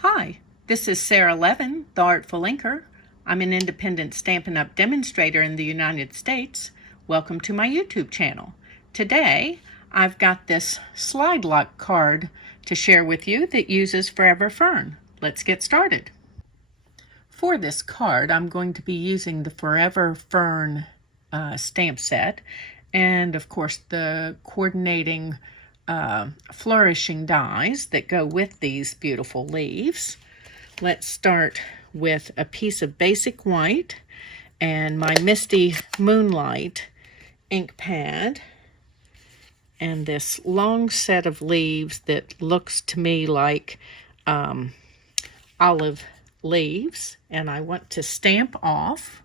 Hi, this is Sara Levin, the Artful Inker. I'm an independent Stampin' Up! Demonstrator in the United States. Welcome to my YouTube channel. Today, I've got this slide lock card to share with you that uses Forever Fern. Let's get started. For this card, I'm going to be using the Forever Fern stamp set, and of course the coordinating flourishing dies that go with these beautiful leaves. Let's start with a piece of basic white and my Misty Moonlight ink pad and this long set of leaves that looks to me like olive leaves, and I want to stamp off.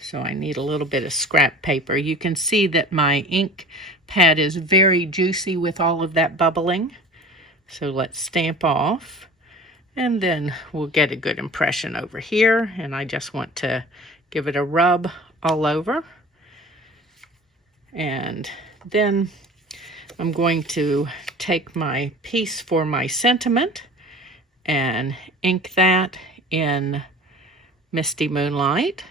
So I need a little bit of scrap paper. You can see that my ink pad is very juicy with all of that bubbling. So let's stamp off, and then we'll get a good impression over here. And I just want to give it a rub all over. And then I'm going to take my piece for my sentiment and ink that in Misty Moonlight.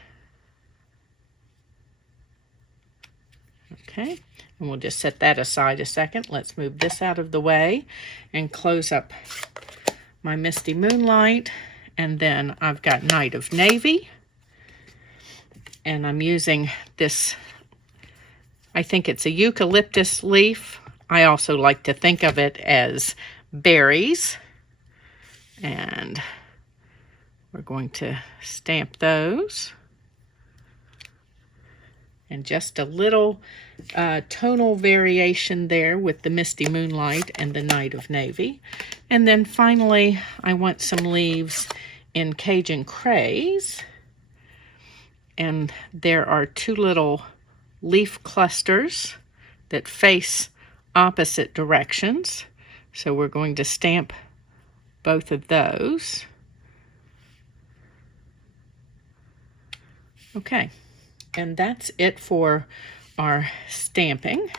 Okay, and we'll just set that aside a second. Let's move this out of the way and close up my Misty Moonlight. And then I've got Night of Navy. And I'm using this, I think it's a eucalyptus leaf. I also like to think of it as berries. And we're going to stamp those. And just a little tonal variation there with the Misty Moonlight and the Night of Navy. And then finally, I want some leaves in Cajun Craze. And there are two little leaf clusters that face opposite directions. So we're going to stamp both of those. Okay. And that's it for our stamping.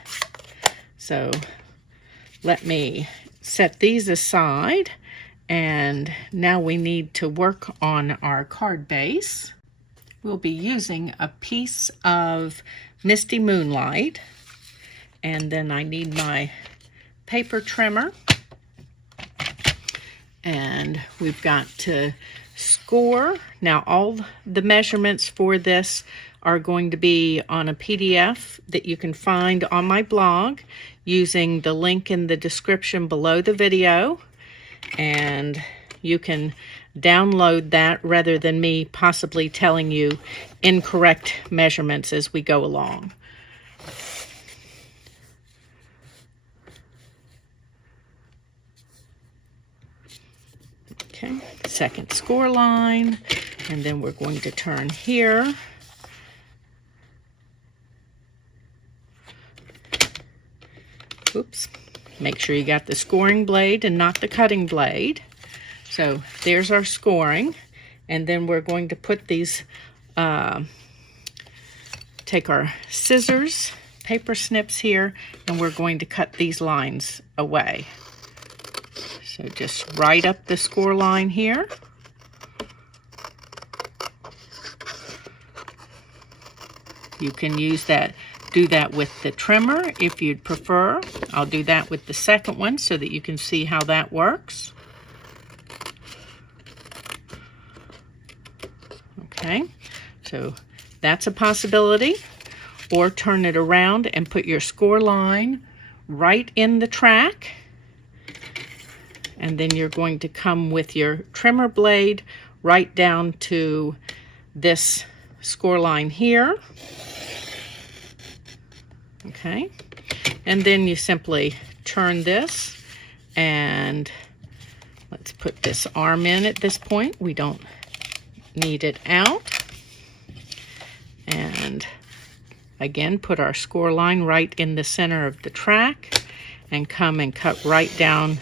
So let me set these aside, and now we need to work on our card base. We'll be using a piece of Misty Moonlight, and then I need my paper trimmer, and we've got to score. Now all the measurements for this are going to be on a PDF that you can find on my blog using the link in the description below the video. And you can download that rather than me possibly telling you incorrect measurements as we go along. Okay, second score line, and then we're going to turn here. Oops, make sure you got the scoring blade and not the cutting blade. So there's our scoring, and then we're going to put these, take our scissors, paper snips here, and we're going to cut these lines away. So just right up the score line here. You can use that. Do that with the trimmer if you'd prefer. I'll do that with the second one so that you can see how that works. Okay, so that's a possibility. Or turn it around and put your score line right in the track. And then you're going to come with your trimmer blade right down to this score line here. Okay, and then you simply turn this, and let's put this arm in at this point. We don't need it out. And again, put our score line right in the center of the track and come and cut right down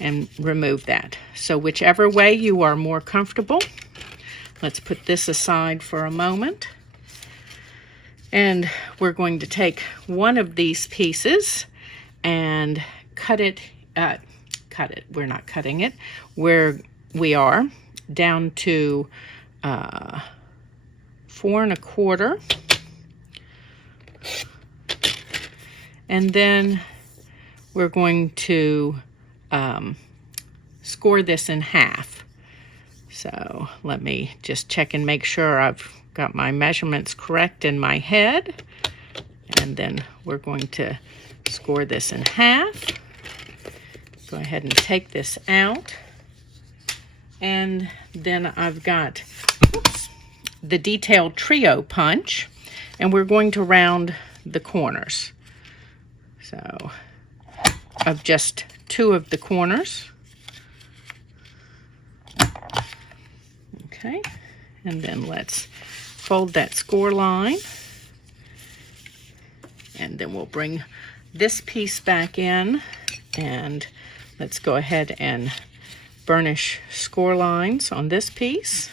and remove that. So whichever way you are more comfortable. Let's put this aside for a moment. And we're going to take one of these pieces and cut it cut it. We're not cutting it. We are down to 4 1/4. And then we're going to score this in half. So let me just check and make sure I've got my measurements correct in my head. And then we're going to score this in half. Go ahead and take this out. And then I've got the detailed trio punch, and we're going to round the corners. So of just 2 of the corners. Okay, and then let's fold that score line. And then we'll bring this piece back in, and let's go ahead and burnish score lines on this piece.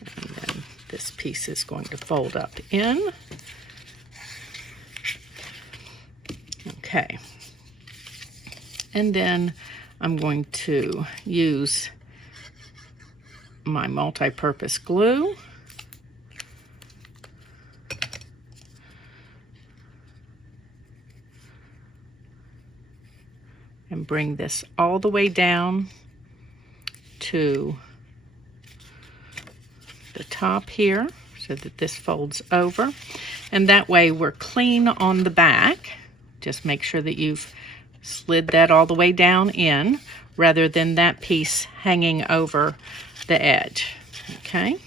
And then this piece is going to fold up in. Okay. And then I'm going to use my multi-purpose glue. And bring this all the way down to the top here so that this folds over. And that way we're clean on the back. Just make sure that you've slid that all the way down in rather than that piece hanging over the edge. Okay,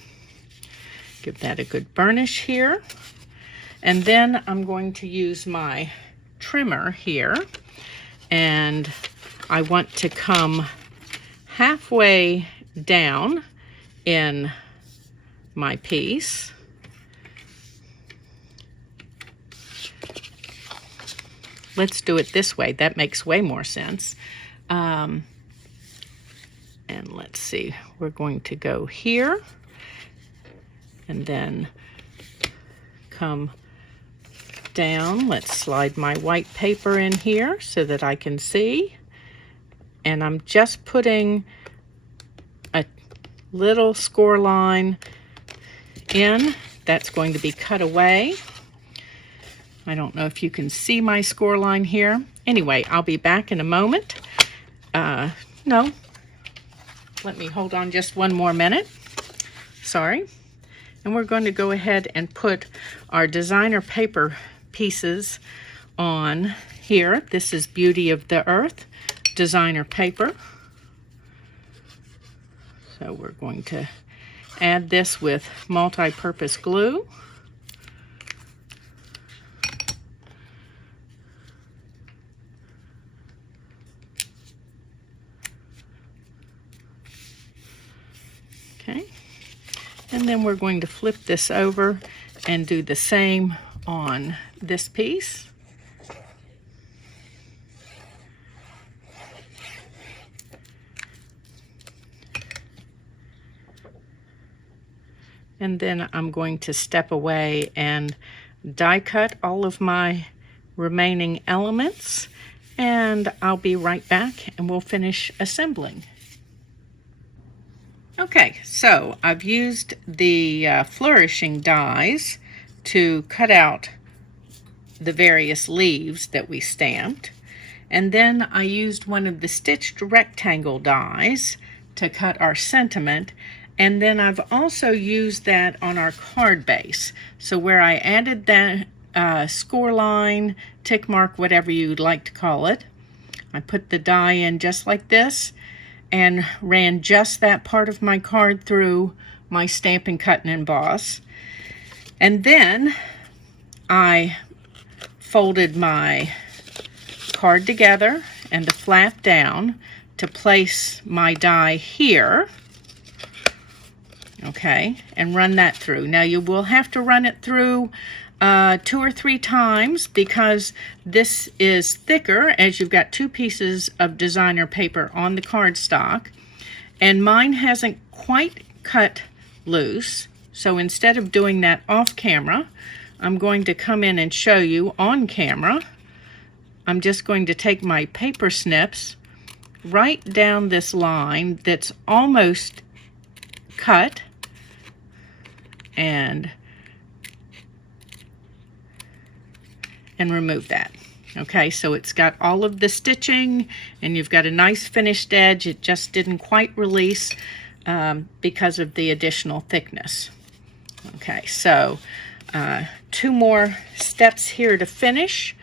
give that a good burnish here. And then I'm going to use my trimmer here, and I want to come halfway down in my piece. Let's do it this way. That makes way more sense. And let's see, we're going to go here and then come down. Let's slide my white paper in here so that I can see. And I'm just putting a little score line in. That's going to be cut away. I don't know if you can see my score line here. Anyway, I'll be back in a moment. No, let me hold on just one more minute. Sorry. And we're going to go ahead and put our designer paper pieces on here. This is Beauty of the Earth designer paper. So we're going to add this with multi-purpose glue. Okay, and then we're going to flip this over and do the same on this piece. And then I'm going to step away and die cut all of my remaining elements, and I'll be right back and we'll finish assembling. Okay, so I've used the flourishing dies to cut out the various leaves that we stamped, and then I used one of the stitched rectangle dies to cut our sentiment, and then I've also used that on our card base. So where I added that score line, tick mark, whatever you'd like to call it, I put the die in just like this and ran just that part of my card through my Stampin' Cut and Emboss. And then I folded my card together and the flap down to place my die here. Okay, and run that through. Now you will have to run it through 2 or 3 times because this is thicker, as you've got 2 pieces of designer paper on the cardstock, and mine hasn't quite cut loose. So instead of doing that off camera, I'm going to come in and show you on camera I'm just going to take my paper snips right down this line that's almost cut and remove that. Okay, so it's got all of the stitching and you've got a nice finished edge. It just didn't quite release because of the additional thickness. Okay, so 2 more steps here to finish.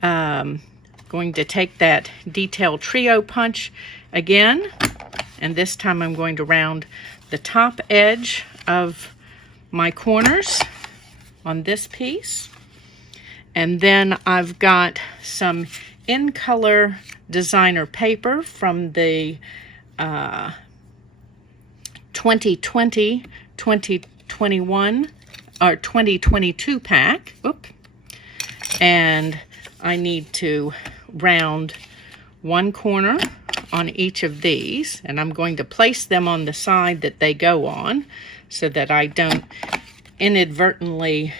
Going to take that detail trio punch again, and this time I'm going to round the top edge of my corners on this piece. And then I've got some in color designer paper from the 2020, 2021, or 2022 pack. Oops. And I need to round 1 corner on each of these, and I'm going to place them on the side that they go on so that I don't inadvertently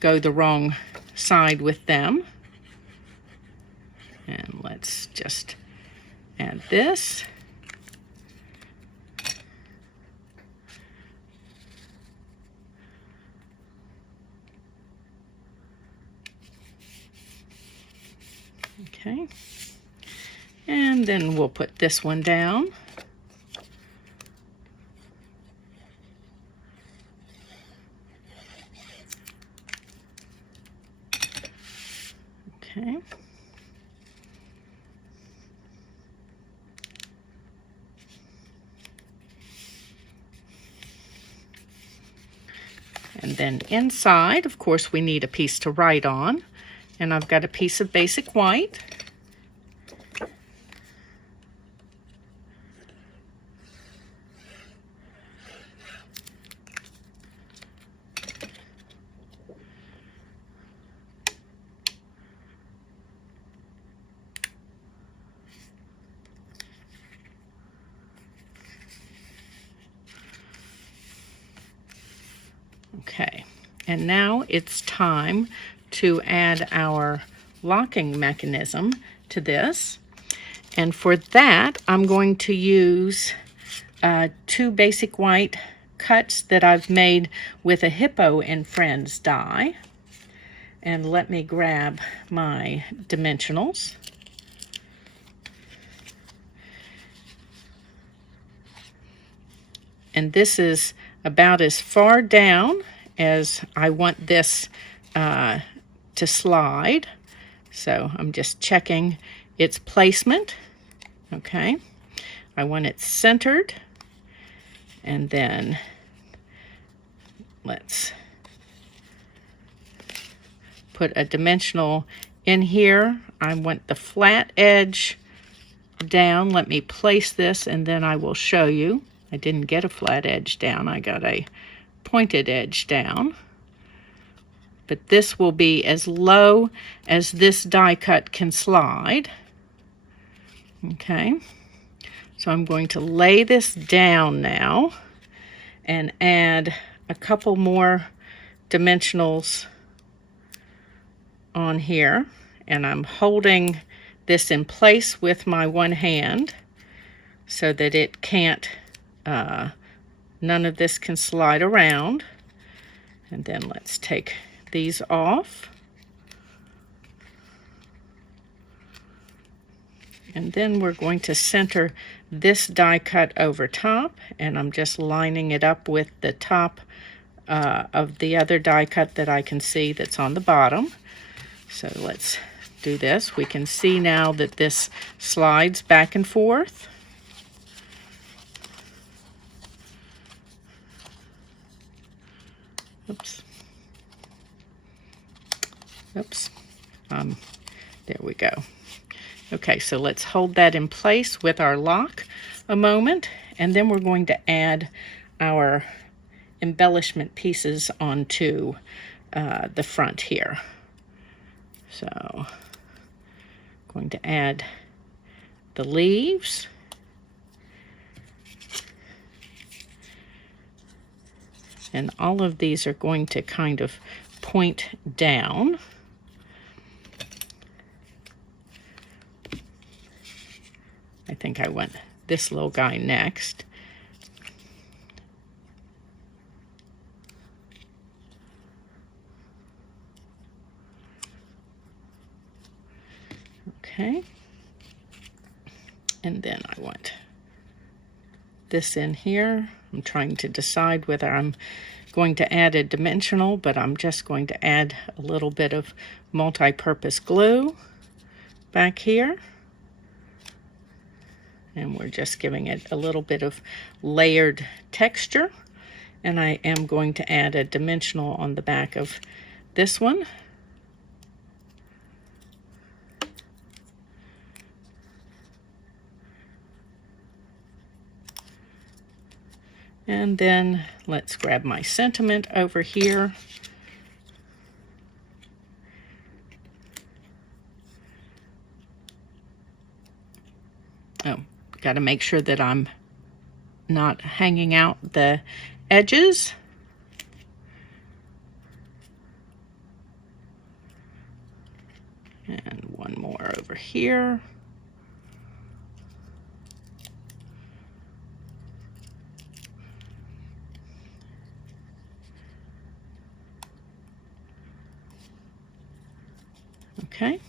go the wrong side with them. And let's just add this. Okay, and then we'll put this one down. Okay. And then inside, of course, we need a piece to write on. And I've got a piece of basic white. Okay, and now it's time to add our locking mechanism to this. And for that, I'm going to use 2 basic white cuts that I've made with a Hippo and Friends die. And let me grab my dimensionals. And this is about as far down as I want this to slide. So I'm just checking its placement. Okay, I want it centered, and then let's put a dimensional in here. I want the flat edge down. Let me place this and then I will show you. I didn't get a flat edge down, I got a pointed edge down. But this will be as low as this die cut can slide. Okay, so I'm going to lay this down now and add a couple more dimensionals on here. And I'm holding this in place with my one hand so that it can't, none of this can slide around. And then let's take these off. And then we're going to center this die cut over top, and I'm just lining it up with the top of the other die cut that I can see that's on the bottom. So let's do this. We can see now that this slides back and forth. Oops. Oops. There we go. Okay, so let's hold that in place with our lock a moment, and then we're going to add our embellishment pieces onto the front here. So, going to add the leaves. And all of these are going to kind of point down. I think I want this little guy next. Okay. And then I want this in here. I'm trying to decide whether I'm going to add a dimensional, but I'm just going to add a little bit of multi-purpose glue back here. And we're just giving it a little bit of layered texture. And I am going to add a dimensional on the back of this one. And then let's grab my sentiment over here. Oh, got to make sure that I'm not hanging out the edges. And one more over here. Okay,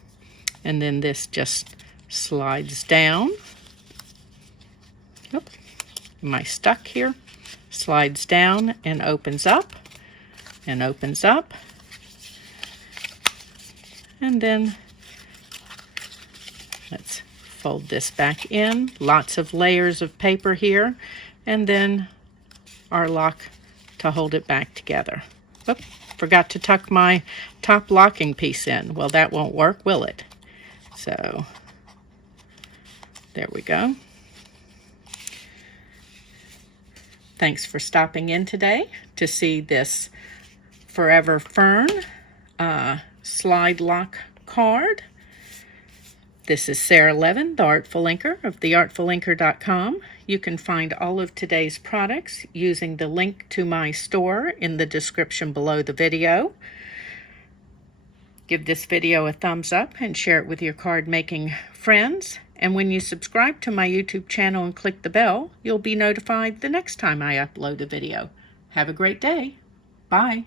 and then this just slides down. Oop, am I stuck here? Slides down and opens up and opens up. And then let's fold this back in. Lots of layers of paper here. And then our lock to hold it back together. Oop, forgot to tuck my top locking piece in. Well, that won't work, will it? So there we go. Thanks for stopping in today to see this Forever Fern slide lock card. This is Sara Levin, the Artful Inker of theartfulinker.com. You can find all of today's products using the link to my store in the description below the video. Give this video a thumbs up and share it with your card making friends. And when you subscribe to my YouTube channel and click the bell, you'll be notified the next time I upload a video. Have a great day. Bye.